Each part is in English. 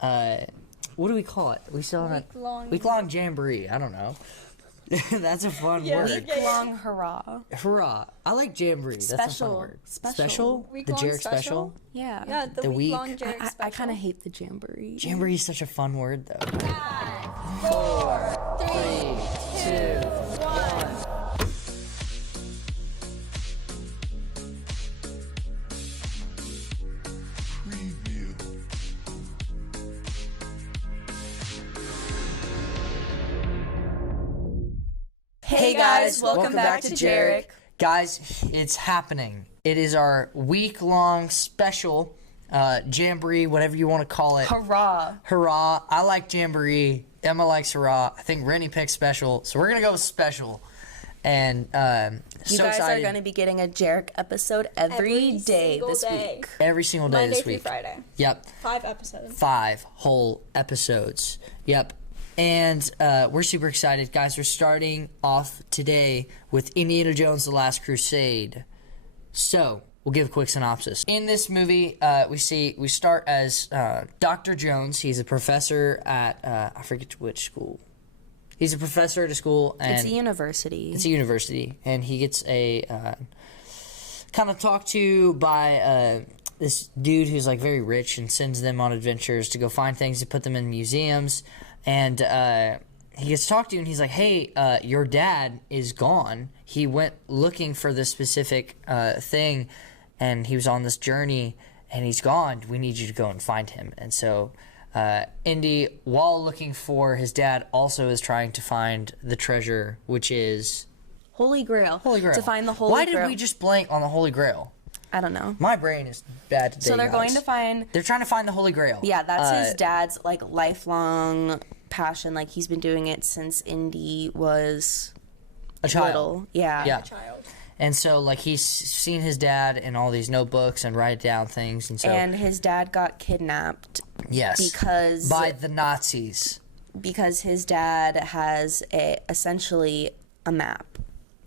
what do we call it? We still have week-long jamboree. I don't know. That's a fun word. Week-long hurrah. Hurrah. I like jamboree. That's a fun word. Special? The JEREC special? Yeah. Yeah, the week-long week. JEREC special. I kind of hate the jamboree. Jamboree is such a fun word, though. 5, 4, 3, 2, 1. Hey guys, welcome back to JEREC. Guys, it's happening. It is our week-long special jamboree, whatever you want to call it. Hurrah. Hurrah. I like jamboree. Emma likes hurrah. I think Rennie picked special, so we're going to go with special. And You guys excited. are going to be getting a JEREC episode every day this week. Every single day this week. Monday through Friday. Yep. 5 episodes. 5 whole episodes. Yep. And we're super excited. Guys, we're starting off today with Indiana Jones: The Last Crusade. So, we'll give a quick synopsis. In this movie, we start as Dr. Jones. He's a professor at, I forget which school. He's a professor at a school. And It's a university. It's a university. And he gets a kind of talked to by this dude who's like very rich and sends them on adventures to go find things to put them in museums. And he gets talked to, and he's like, hey, your dad is gone. He went looking for this specific thing, and he was on this journey, and he's gone. We need you to go and find him. And so Indy, while looking for his dad, also is trying to find the treasure, which is... Holy Grail. Holy Grail. To find the Holy Grail. Why did we just blank on the Holy Grail? I don't know. My brain is bad today, So they're guys. going to find... They're trying to find the Holy Grail. Yeah, that's his dad's, like, lifelong passion. Like, he's been doing it since Indy was a child. little. Yeah. Yeah. A child. And so, like, he's seen his dad in all these notebooks and write down things, and so... And his dad got kidnapped. Yes. Because... By the Nazis. Because his dad has essentially a map.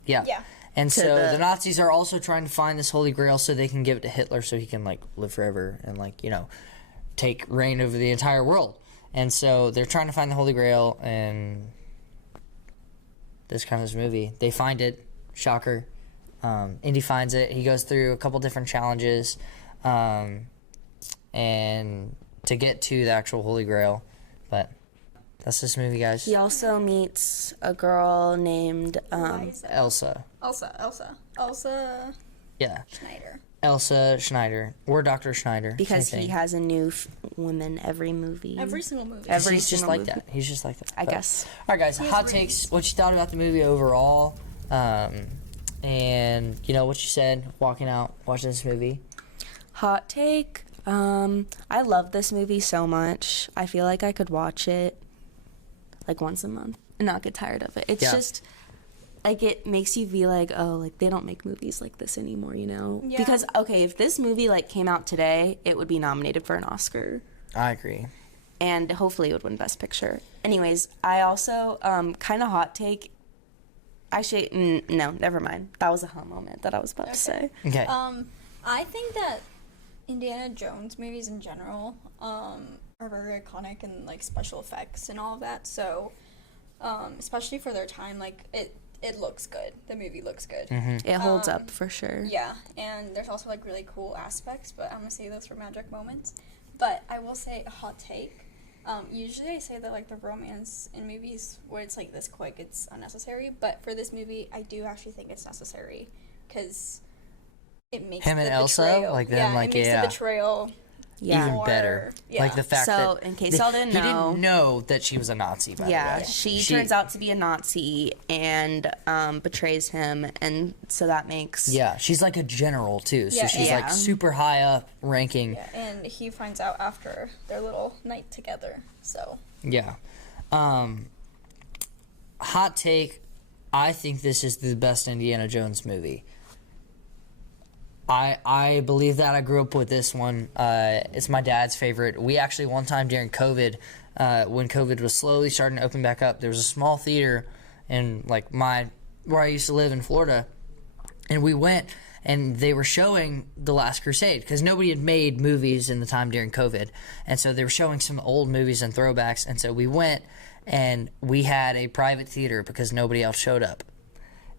Yeah. Yeah. And To so the- the Nazis are also trying to find this Holy Grail so they can give it to Hitler so he can, like, live forever and, like, you know, take reign over the entire world. And so they're trying to find the Holy Grail, and this kind of this movie. They find it. Shocker. Indy finds it. He goes through a couple different challenges and to get to the actual Holy Grail. But that's this movie, guys. He also meets a girl named Elsa. Elsa Yeah. Schneider. Elsa Schneider. Or Dr. Schneider. because same he thing. has a new woman every movie. Every single movie. Every He's just single like movie. that. He's just like that. I guess. All right, guys. He has Hot rings. takes. What you thought about the movie overall, and you know what you said walking out watching this movie. Hot take. I love this movie so much. I feel like I could watch it like once a month and not get tired of it. It's Yeah. just like it makes you feel like, oh, like they don't make movies like this anymore, you know? Yeah. Because okay, if this movie like came out today, it would be nominated for an Oscar. I agree. And hopefully it would win Best Picture. Anyways, I also kind of hot take. Actually, no, never mind. That was a hot moment that I was about to say. Okay. I think that Indiana Jones movies in general are very iconic and like special effects and all of that. So, especially for their time, like it looks good. The movie looks good. It holds up for sure. Yeah, and there's also like really cool aspects, but I'm gonna save those for magic moments. But I will say a hot take. Usually I say that like the romance in movies where it's like this quick, it's unnecessary. But for this movie, I do actually think it's necessary because it makes Him the and Elsa? betrayal, Like them, like, it makes yeah. the betrayal Yeah. Even more- better. yeah. Like the fact So, that in case y'all didn't he know- didn't know that she was a Nazi. By Yeah, the way. she turns out to be a Nazi and betrays him, and so that makes Yeah, she's like a general too, so Yeah, she's yeah. like super high up ranking. Yeah, and he finds out after their little night together. So Yeah. Hot take. I think this is the best Indiana Jones movie. I believe that. I grew up with this one. It's my dad's favorite. We actually one time during COVID, when COVID was slowly starting to open back up, there was a small theater in like where I used to live in Florida, and we went, and they were showing The Last Crusade because nobody had made movies in the time during COVID, and so they were showing some old movies and throwbacks, and so we went and we had a private theater because nobody else showed up.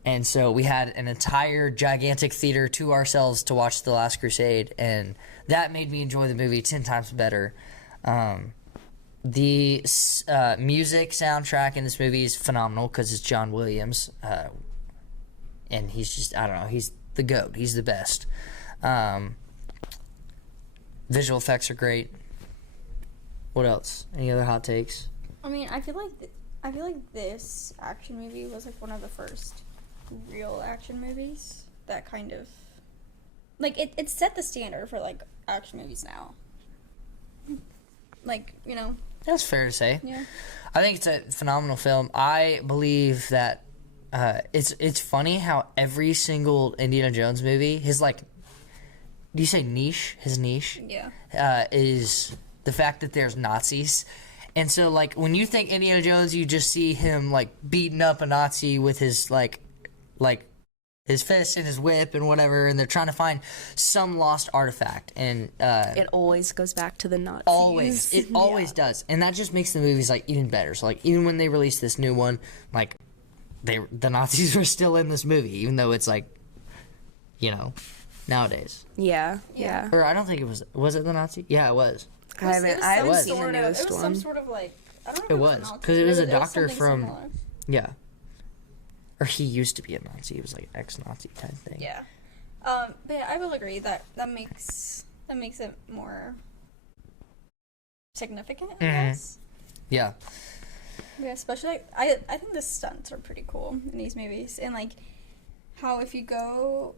And so we had an entire gigantic theater to ourselves to watch The Last Crusade, and that made me enjoy the movie 10 times better. The music soundtrack in this movie is phenomenal because it's John Williams, and he's just, I don't know, he's the GOAT. He's the best. Visual effects are great. What else? Any other hot takes? I mean, I feel like this action movie was like one of the first real action movies that kind of like it set the standard for like action movies now. Like, you know. That's fair to say. Yeah. I think it's a phenomenal film. I believe that it's funny how every single Indiana Jones movie, his like, do you say niche? His niche? Yeah. Is the fact that there's Nazis. And so, like, when you think Indiana Jones, you just see him, like, beating up a Nazi with his, like his fist and his whip and whatever, and they're trying to find some lost artifact. And it always goes back to the Nazis. Always. It always does. And that just makes the movies, like, even better. So, like, even when they released this new one, like, the Nazis were still in this movie, even though it's, like, you know, nowadays. Yeah. Or I don't think it was it the Nazi? Yeah, it was. I haven't seen the newest It was one. some sort of like, I don't It know. was, because it was a doctor something from, similar. yeah. Or he used to be a Nazi. He was like ex-Nazi type thing. Yeah. But yeah, I will agree that makes it more significant, I guess. Yeah. Yeah, especially like, I think the stunts are pretty cool in these movies, and like how if you go,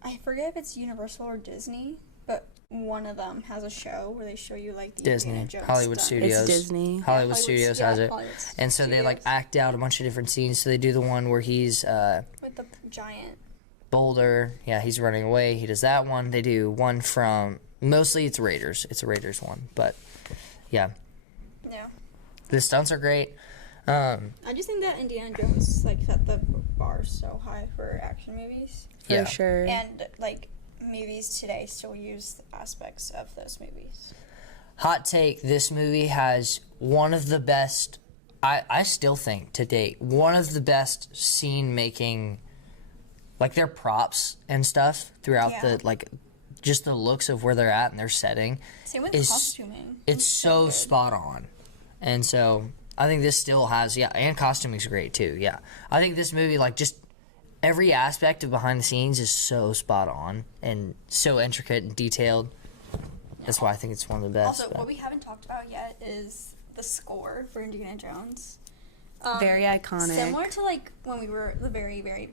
I forget if it's Universal or Disney, but one of them has a show where they show you like the Disney, Indiana Jones Hollywood stunt. Studios. It's Disney. Hollywood Studios has it. Hollywood And so they like Studios. act out a bunch of different scenes. So they do the one where he's With the giant. Boulder. Yeah, he's running away. He does that one. They do one from, mostly it's Raiders. It's a Raiders one. But yeah, Yeah. the stunts are great. I just think that Indiana Jones like set the bar so high for action movies. For sure. And like movies today still use aspects of those movies. Hot take, this movie has one of the best, I still think to date, one of the best scene making, like their props and stuff throughout the, like, just the looks of where they're at and their setting. Same with costuming. It's so spot on. And so I think this still has, and costuming's great too, yeah. I think this movie, like, just every aspect of behind the scenes is so spot on and so intricate and detailed. That's why I think it's one of the best. Also, what we haven't talked about yet is the score for Indiana Jones. Very iconic. Similar to like when we were the very, very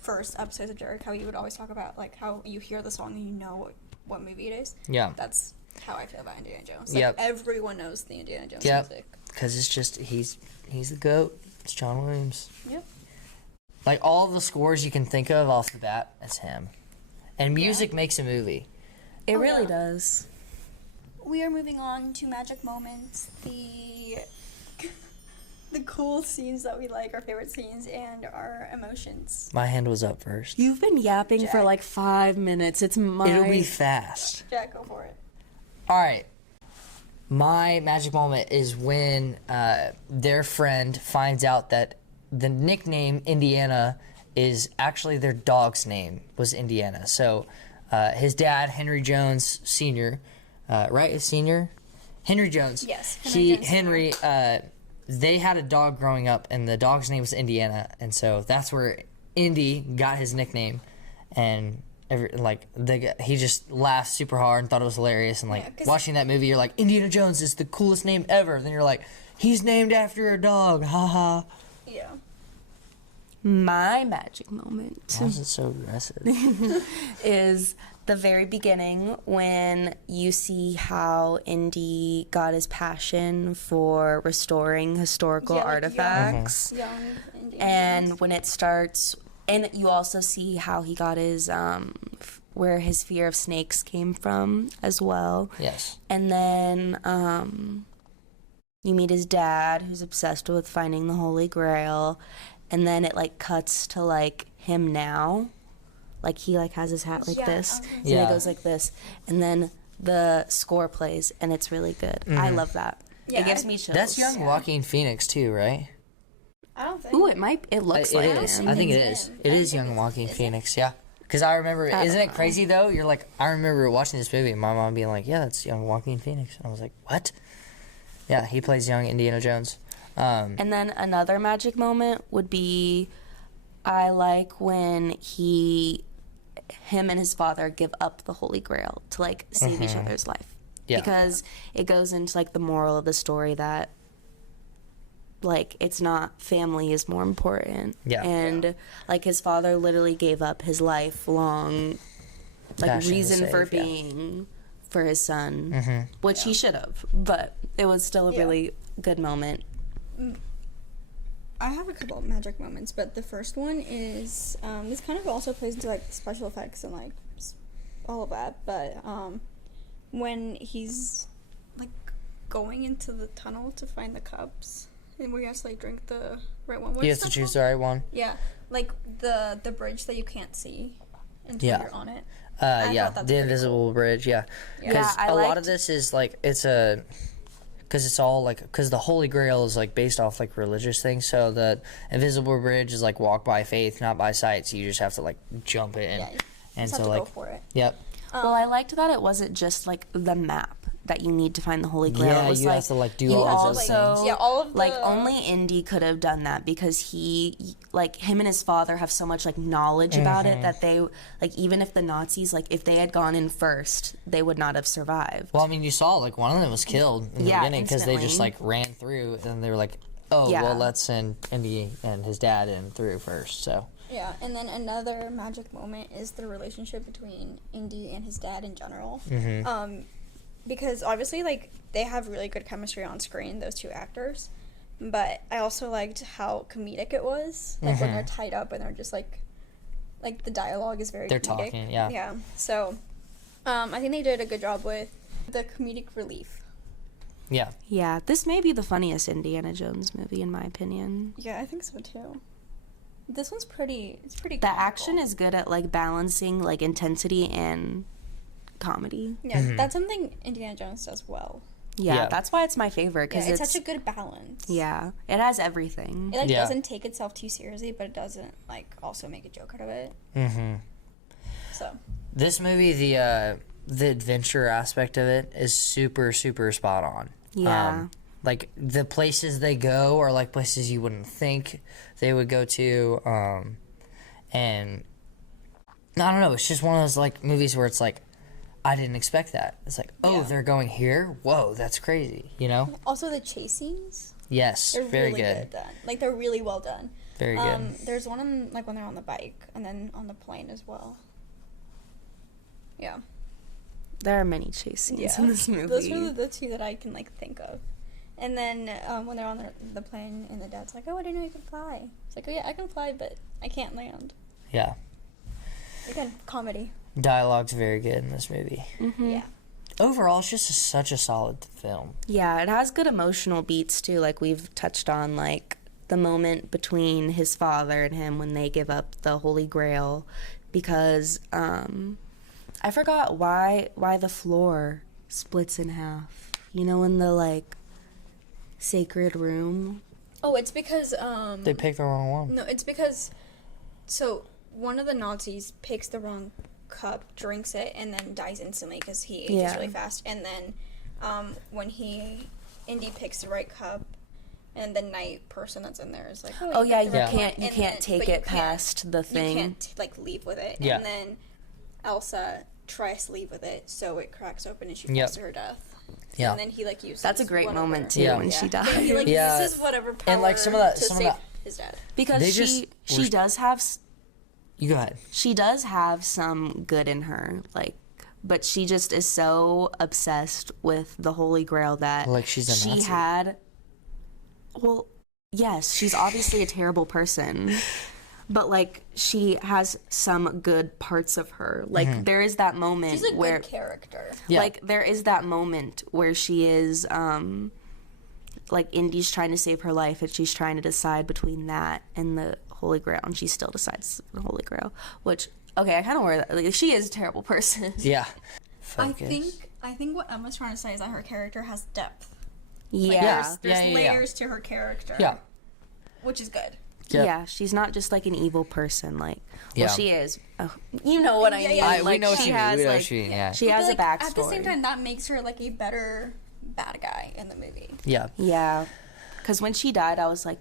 first episodes of JEREC, how you would always talk about like how you hear the song and you know what movie it is. Yeah. That's how I feel about Indiana Jones. Like everyone knows the Indiana Jones music. Because it's just, he's the GOAT. It's John Williams. Yep. Like, all the scores you can think of off the bat, it's him. And music makes a movie. It really does. We are moving on to magic moments, the cool scenes that we like, our favorite scenes, and our emotions. My hand was up first. You've been yapping for like 5 minutes. It's my... It'll be fast. Jack, go for it. All right. My magic moment is when their friend finds out that the nickname Indiana is actually their dog's name was Indiana. So his dad, Henry Jones Sr., right? Is Senior? Henry Jones. Yes. Henry, they had a dog growing up, and the dog's name was Indiana. And so that's where Indy got his nickname. And he just laughed super hard and thought it was hilarious. And watching that movie, you're like, Indiana Jones is the coolest name ever. Then you're like, he's named after a dog. Haha. Yeah. My magic moment. Why is it so aggressive? Is the very beginning when you see how Indy got his passion for restoring historical artifacts. Young Indiana And Jones. when it starts, and you also see how he got his, where his fear of snakes came from as well. Yes. And then you meet his dad, who's obsessed with finding the Holy Grail. And then it, like, cuts to, like, him now. like he like has his hat like this, and Yeah. it goes like this, and then the score plays, and it's really good. I love that. Yeah, It gives me chills. That's young Joaquin Phoenix too, right? I don't think. Ooh, it looks It like is. him. I think it is. It is young Joaquin Phoenix. Yeah. Because I remember, isn't it crazy though? You're like, I remember watching this movie and my mom being like, "Yeah, that's young Joaquin Phoenix." I was like, "What?" Yeah, he plays young Indiana Jones. And then another magic moment would be, I like when him and his father give up the Holy Grail to like save each other's life. Yeah. Because it goes into like the moral of the story that like it's not, family is more important. Yeah. And like his father literally gave up his lifelong like Passion to reason for save, yeah. being for his son, which he should have, but it was still a really good moment. I have a couple of magic moments, but the first one is this kind of also plays into like special effects and like all of that. But when he's like going into the tunnel to find the cups, and where he has to like drink the right one. He has to choose the right one. Yeah, like the bridge that you can't see until you're on it. Yeah, thought that's the pretty invisible bridge. Yeah, Yeah. because I a lot liked- of this is like because it's all like because the Holy Grail is like based off like religious things. So the invisible bridge is like walk by faith, not by sight. So you just have to like jump it in, Yeah, you and just have so to like go for it. yep. Well, I liked that it wasn't just like the map that you need to find the Holy Grail. Yeah, it was you like have to like do you all those also things. Yeah, all of like the- only Indy could have done that because he like him and his father have so much like knowledge about it that they like even if the Nazis like if they had gone in first, they would not have survived. Well, I mean, you saw like one of them was killed in the Yeah, beginning because they just instantly. like ran through, and they were like, "Oh, Yeah. well, let's send Indy and his dad in through first." So Yeah, and then another magic moment is the relationship between Indy and his dad in general. Because obviously, like, they have really good chemistry on screen, those two actors. But I also liked how comedic it was. Like, when they're tied up and they're just, like the dialogue is very They're comedic. talking, yeah. Yeah, so I think they did a good job with the comedic relief. yeah, Yeah, this may be the funniest Indiana Jones movie in my opinion. Yeah, I think so, too. This one's pretty The comical. action is good at like balancing like intensity and comedy. Yeah, that's something Indiana Jones does well. Yeah, Yeah. that's why it's my favorite Yeah, because it's such a good balance. yeah, it has everything. It like Yeah. doesn't take itself too seriously, but it doesn't like also make a joke out of it. So this movie, the adventure aspect of it is super spot on. Yeah. Like the places they go are like places you wouldn't think they would go to, and I don't know. It's just one of those like movies where it's like, I didn't expect that. It's like, oh, Yeah. they're going here. Whoa, that's crazy. You know? also the chase scenes, Yes, they're very really good. done. Like they're really well done. Very good. There's one on, like when they're on the bike and then on the plane as well. Yeah. There are many chase scenes in this movie. Those are the two that I can like think of. And then when they're on the plane and the dad's like, "Oh, I didn't know you could fly." It's like, "Oh yeah, I can fly, but I can't land." Yeah. Again, comedy. Dialogue's very good in this movie. Yeah. Overall, it's just such a solid film. Yeah, it has good emotional beats too. Like we've touched on, like the moment between his father and him when they give up the Holy Grail, because I forgot why the floor splits in half. You know, in the like sacred room. Oh, it's because They picked the wrong one. no, it's because so one of the Nazis picks the wrong cup, drinks it, and then dies instantly because he ages Yeah. really fast. And then when Indy picks the right cup, and the night person that's in there is like, Oh yeah, picked the right one. you And can't then- take but you it can't- past the thing. You can't like leave with it. Yeah. And then Elsa tries to leave with it, so it cracks open and she falls Yep. to her death. Yeah. And then he like uses. That's a great whatever- moment too Yeah. when she dies. He like Yeah. uses whatever power And, like, some of that- to some of save that- his dad. Because They she just does have You go ahead. she does have some good in her, like, but she just is so obsessed with the Holy Grail that Like she's a she Nazi. had. Well, yes, she's obviously a terrible person, but like she has some good parts of her. Like there is that moment She's a where, good character. Yeah. like, there is that moment where she is, like, Indy's trying to save her life, and she's trying to decide between that and the Holy Grail, and she still decides the Holy Grail, which okay, I kind of worry that like, she is a terrible person. Yeah. I Focus. think what Emma's trying to say is that her character has depth. Yeah. There's layers to her character. Yeah. Which is good. Yep. Yeah, she's not just like an evil person. Like, well, Yeah. she is. Oh, you know what I mean? yeah. Like, we know what she you mean. has We know like what you mean. Yeah. she has a backstory. At the same time, that makes her like a better bad guy in the movie. Yeah. Yeah, because when she died, I was like,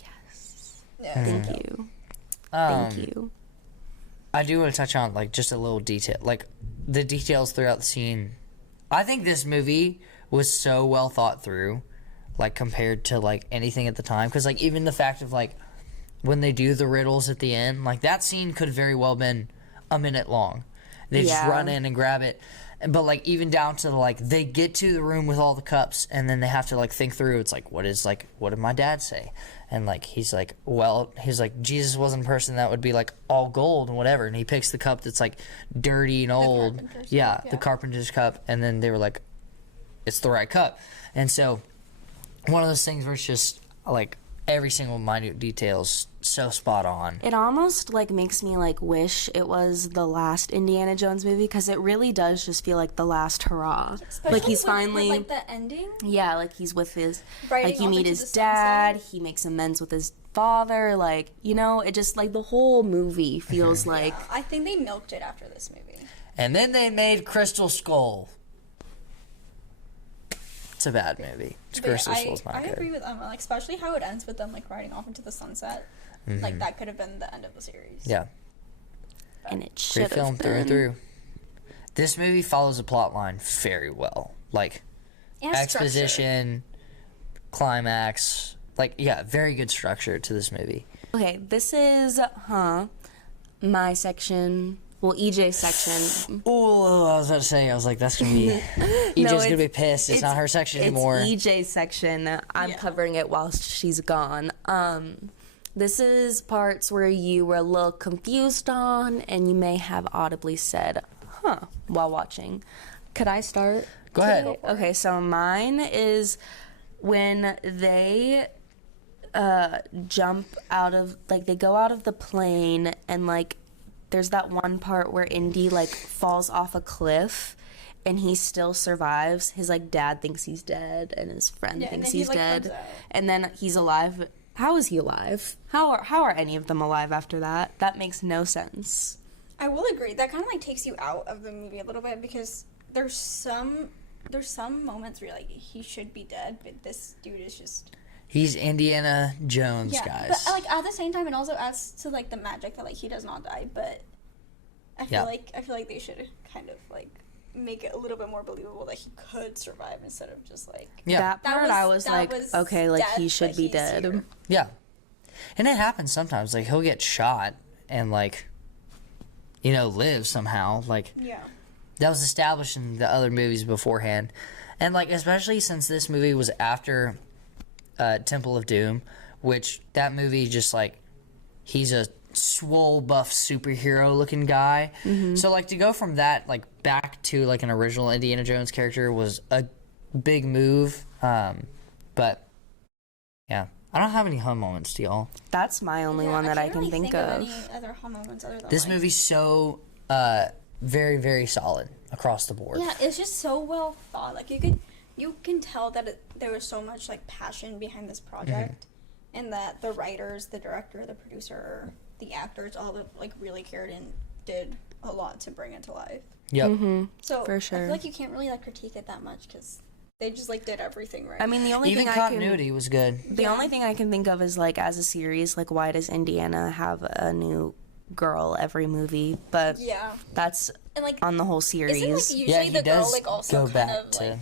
yes, Yeah. thank you, thank you. I do want to touch on like just a little detail, like the details throughout the scene. I think this movie was so well thought through, like compared to like anything at the time. Because like even the fact of like when they do the riddles at the end, like that scene could have very well been a minute long. They just Yeah. run in and grab it. But like even down to like they get to the room with all the cups and then they have to like think through. It's like what did my dad say? And like he's like Jesus wasn't a person that would be like all gold and whatever. And he picks the cup that's like dirty and old. carpenter's Yeah, cup, the carpenter's cup. And then they were like, it's the right cup. And so one of those things where it's just like every single minute detail's so spot on. It almost like makes me like wish it was the last Indiana Jones movie because it really does just feel like the last hurrah. Especially like he's with, finally, with, like the ending. yeah, like he's with his, Riding like you off meet into his the dad, sunset. he makes amends with his father, like you know, it just like the whole movie feels like I think they milked it after this movie. And then they made Crystal Skull. It's a bad movie. But Crystal Skull's I not good. agree with Emma, like especially how it ends with them like riding off into the sunset. Like that could have been the end of the series. Yeah. and it Great should film have through and been. through. This movie follows a plot line very well. Like And exposition, climax. Like, yeah, very good structure to this movie. Okay, this is my section. Well, EJ's section. Oh, I was about to say, I was like, that's going to be... EJ's going to be pissed. It's not her section anymore. It's EJ's section. I'm covering it while she's gone. This is parts where you were a little confused on, and you may have audibly said, while watching. Could I start? Go ahead. Okay, so mine is when they jump out of, like, they go out of the plane, and, like, there's that one part where Indy, like, falls off a cliff, and he still survives. His, like, dad thinks he's dead, and his friend Yeah, and thinks then he, he's like, dead. comes out. And then he's alive. How is he alive? How are any of them alive after that? That makes no sense. I will agree. That kind of like takes you out of the movie a little bit because there's some moments where you're like he should be dead, but this dude is just He's Indiana Jones, guys. But like at the same time, it also adds to like the magic that like he does not die. But I feel like they should kind of like make it a little bit more believable that he could survive instead of just like Yeah. That part I was like, okay, like he death, should but be he's dead. here. Yeah. And it happens sometimes. Like, he'll get shot and, like, you know, live somehow. Like, Yeah. that was established in the other movies beforehand. And, like, especially since this movie was after Temple of Doom, which that movie just, like, he's a swole, buff, superhero-looking guy. So, like, to go from that, like, back to, like, an original Indiana Jones character was a big move. But, yeah. I don't have any hum moments, do y'all? That's my only one that I can't can really think of of. any other hum moments other than This like, movie's so very, very solid across the board. Yeah, it's just so well thought. Like you can tell that there was so much like passion behind this project, and that the writers, the director, the producer, the actors, all like really cared and did a lot to bring it to life. Yep. So For I sure. feel like you can't really like critique it that much because they just like did everything right. I mean, the only Even thing continuity was good. The only thing I can think of is like as a series, like why does Indiana have a new girl every movie? But yeah, that's and like on the whole series. isn't like usually Yeah, he the girl does like also go kind back of to... like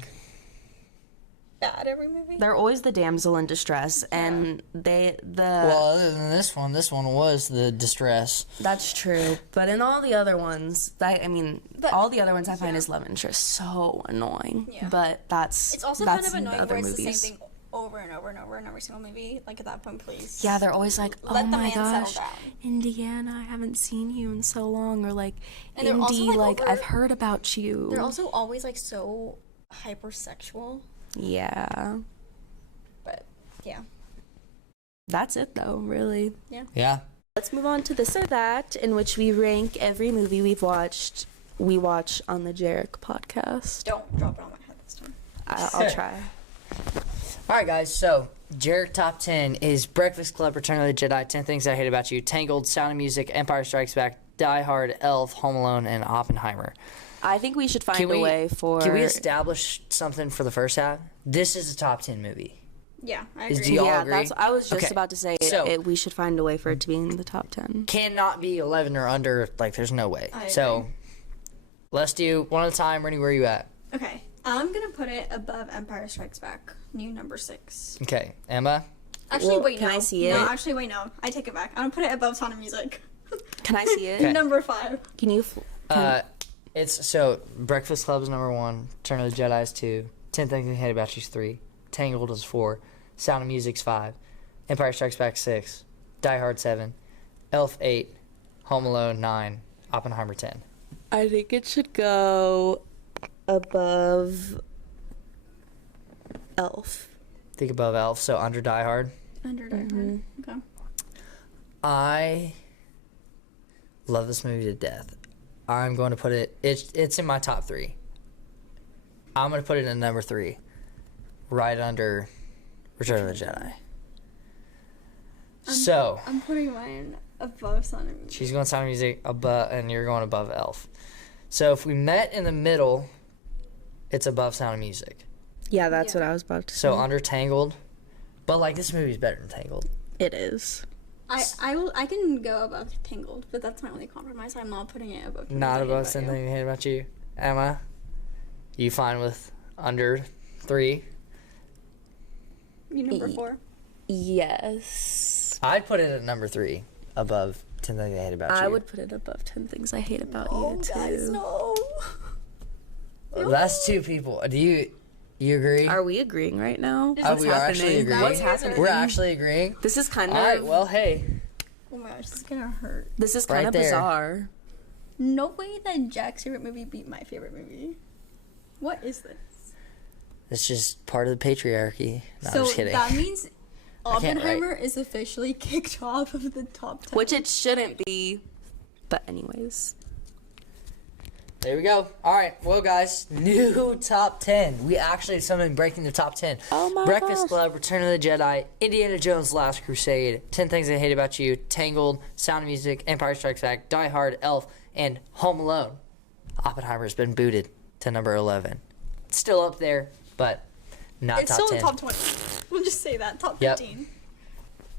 bad every movie? They're always the damsel in distress, and Well, other than this one was the distress. that's true. But in all the other ones, But- all the other ones I find his love interest so annoying. Yeah. But that's It's also that's kind of in the annoying other where it's movies. the same thing over and over and over in every single movie. Like at that point, please. Yeah, they're always like, Let "Oh the my man settle gosh, down." Indiana, I haven't seen you in so long," or like, And they're also, "Indy, like, over- I've heard about you." They're also always like so hypersexual. Yeah, But yeah. that's it though, really. Yeah. Let's move on to This or That, in which we rank every movie we watch on the JEREC podcast. Don't drop it on my head this time. I'll try. All right, guys. So, JEREC Top 10 is Breakfast Club, Return of the Jedi, 10 Things I Hate About You, Tangled, Sound of Music, Empire Strikes Back, Die Hard, Elf, Home Alone, and Oppenheimer. I think we should find a way for... Can we establish something for the first half? This is a top 10 movie. Yeah, I agree. Do you all agree? I was just Okay. about to say we should find a way for it to be in the top 10. Cannot be 11 or under. Like, there's no way. I So, agree. let's do one at a time. Rennie, where are you at? Okay, I'm gonna put it above Empire Strikes Back, new number 6. Okay. Emma? Actually, Well, wait, can no. I see it? No, actually, wait, no. I take it back. I'm gonna put it above Sound of Music. Can I see it? Okay. Number 5. Can you... It's so Breakfast Club is number 1, Return of the Jedi is 2, 10 Things I Hate About You is 3, Tangled is 4, Sound of Music's 5, Empire Strikes Back 6, Die Hard 7, Elf 8, Home Alone 9, Oppenheimer 10. I think it should go above Elf. Think above Elf, so under Die Hard. Under Die Hard. Okay. I love this movie to death. I'm going to put it's in my top 3. I'm going to put it in number 3, right under Return of the Jedi. I'm putting mine above Sound of Music. She's going Sound of Music above, and you're going above Elf. So if we met in the middle, it's above Sound of Music. Yeah, that's what I was about to say. So under Tangled, but like this movie's better than Tangled. It is. I can go above Tangled, but that's my only compromise. I'm not putting it above. Not above Something I Hate About You. Emma, you fine with under 3? You number 4. Yes. I'd put it at number 3, above 10 Things I Hate About You. I would put it above 10 Things I Hate About You, too. Guys, no. That's 2 people. Do you agree? Are we agreeing right now? We are actually agreeing. What's happening? We're actually agreeing. This is kind of... All right, well, hey. Oh my gosh, this is gonna hurt. This is kind Right of there. bizarre. No way that Jack's favorite movie beat my favorite movie. What is this? It's just part of the patriarchy. No, I'm just kidding. That means can't write. Oppenheimer is officially kicked off of the top 10. Which it shouldn't be. But anyways. There we go. All right, well, guys, new top 10. We actually have something breaking the top 10. Oh my Breakfast gosh. Club, Return of the Jedi, Indiana Jones' Last Crusade, 10 Things I Hate About You, Tangled, Sound of Music, Empire Strikes Back, Die Hard, Elf, and Home Alone. Oppenheimer's been booted to number 11. It's still up there, but not It's top still 10. in top 20. We'll just say that. Top Yep. 15.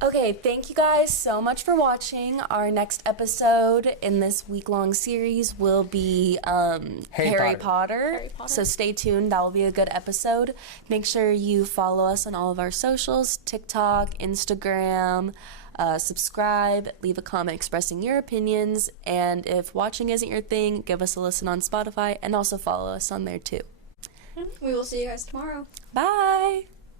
Okay, thank you guys so much for watching. Our next episode in this week-long series will be Harry Potter. Harry Potter. So stay tuned. That will be a good episode. Make sure you follow us on all of our socials, TikTok, Instagram, subscribe, leave a comment expressing your opinions, and if watching isn't your thing, give us a listen on Spotify, and also follow us on there too. We will see you guys tomorrow. Bye!